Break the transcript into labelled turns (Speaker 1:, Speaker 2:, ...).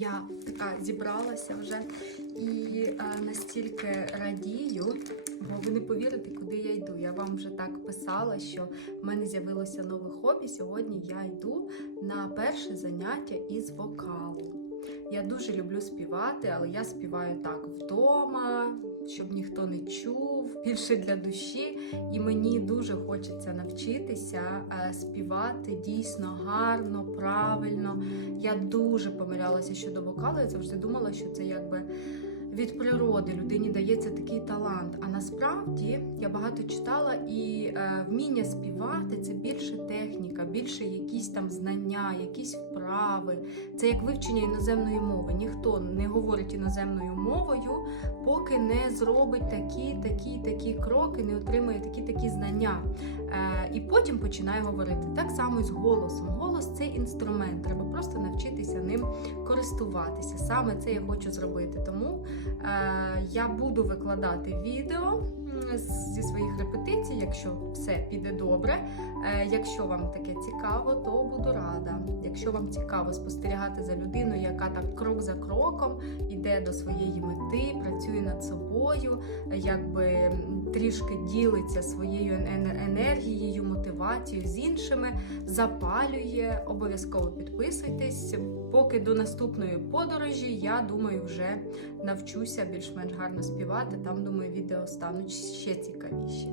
Speaker 1: Я така зібралася вже і е, настільки радію, бо ви не повірите, куди я йду. Я вам вже так писала, що в мене з'явилося нове хобі. Сьогодні я йду на перше заняття із вокалу. Я дуже люблю співати, але я співаю так вдома, щоб ніхто не чув, більше для душі. І мені дуже хочеться навчитися е, співати дійсно гарно, правильно. Я дуже помилялася щодо вокалу. Я завжди думала, що це якби від природи людині дається такий талант. А насправді я багато читала і е, вміння співати це більше техніка, більше якісь там знання, якісь вправи. Це як вивчення іноземної мови. Ніхто не говорить іноземною мовою, поки не зробить такі, такі, такі кроки, не отримає такі, такі знання. Е, і потім починає говорити. Так само і з голосом. Голос це інструмент. Треба просто навчитися ним користуватися. Саме це я хочу зробити. Тому е, я буду викладати відео зі своїх репетицій, якщо все піде добре. Е, якщо вам таке цікаво, то буду рада. Якщо вам цікаво спостерігати за людиною, яка так крок за кроком іде до своєї мети, працює над собою, якби трішки ділиться своєю енергією, мотивацією з іншими, запалює. Обов'язково підписуйтесь. Поки до наступної подорожі, я думаю, вже навчуся більш-менш гарно співати. Там, думаю, відео стануть ще цікавіші.